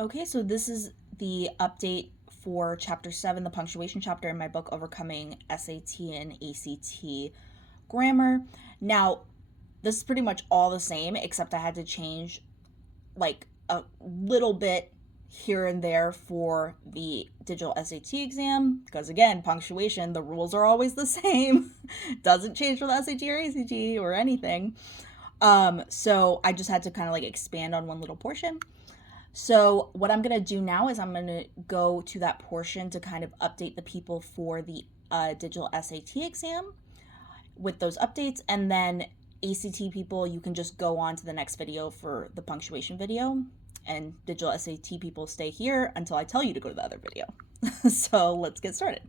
Okay, so this is the update for Chapter 7, the punctuation chapter in my book, Overcoming SAT and ACT Grammar. Now, this is pretty much all the same, except I had to change like a little bit here and there for the digital SAT exam, because again, punctuation, the rules are always the same. Doesn't change for the SAT or ACT or anything. So I just had to kind of like expand on one little portion. So what I'm going to do now is I'm going to go to that portion to kind of update the people for the digital SAT exam with those updates. And then ACT people, you can just go on to the next video for the punctuation video. And digital SAT people, stay here until I tell you to go to the other video. So let's get started.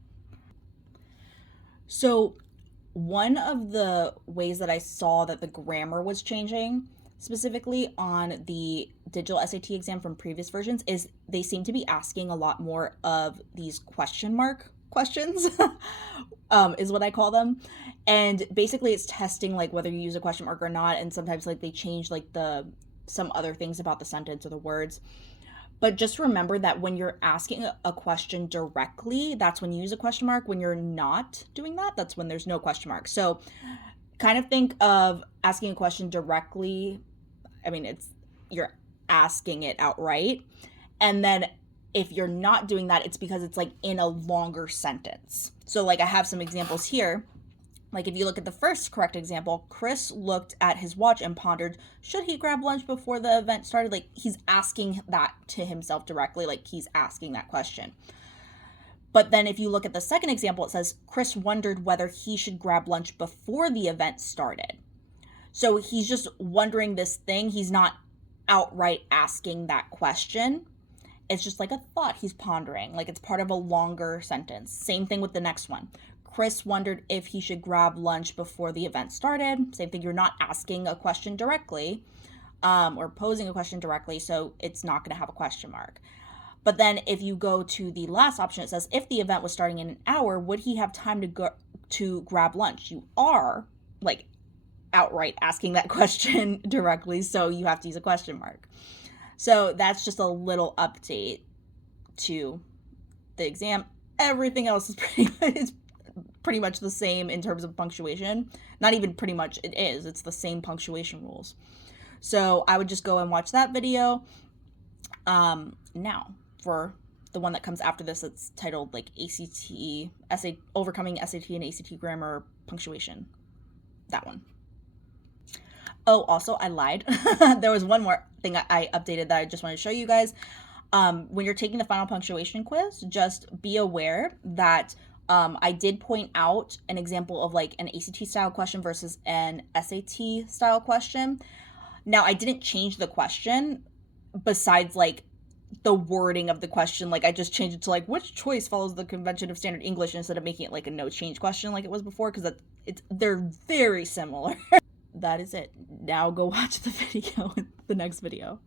So one of the ways that I saw that the grammar was changing specifically on the digital SAT exam from previous versions is they seem to be asking a lot more of these question mark questions, is what I call them. And basically it's testing like whether you use a question mark or not. And sometimes like they change like some other things about the sentence or the words. But just remember that when you're asking a question directly, that's when you use a question mark. When you're not doing that, that's when there's no question mark. So kind of think of asking a question directly. I mean, you're asking it outright. And then if you're not doing that, it's because it's like in a longer sentence. So like I have some examples here. Like if you look at the first correct example, Chris looked at his watch and pondered, should he grab lunch before the event started? Like he's asking that to himself directly, like he's asking that question. But then if you look at the second example, it says Chris wondered whether he should grab lunch before the event started. So he's just wondering this thing. He's not outright asking that question. It's just like a thought he's pondering, like it's part of a longer sentence. Same thing with the next one. Chris wondered if he should grab lunch before the event started. Same thing, you're not asking a question directly or posing a question directly, so it's not going to have a question mark. But then if you go to the last option, it says, if the event was starting in an hour, would he have time to grab lunch? You are like outright asking that question directly, so you have to use a question mark. So that's just a little update to the exam. Everything else is pretty much the same in terms of punctuation. Not even pretty much, it's the same punctuation rules. So I would just go and watch that video. Now for the one that comes after this, it's titled like Overcoming SAT and ACT Grammar Punctuation. That one. Oh, also I lied. There was one more thing I updated that I just wanted to show you guys. When you're taking the final punctuation quiz, just be aware that I did point out an example of like an ACT style question versus an SAT style question. Now I didn't change the question besides like the wording of the question. Like I just changed it to like, which choice follows the convention of standard English, instead of making it like a no change question like it was before, because they're very similar. That is it. Now go watch the video, the next video.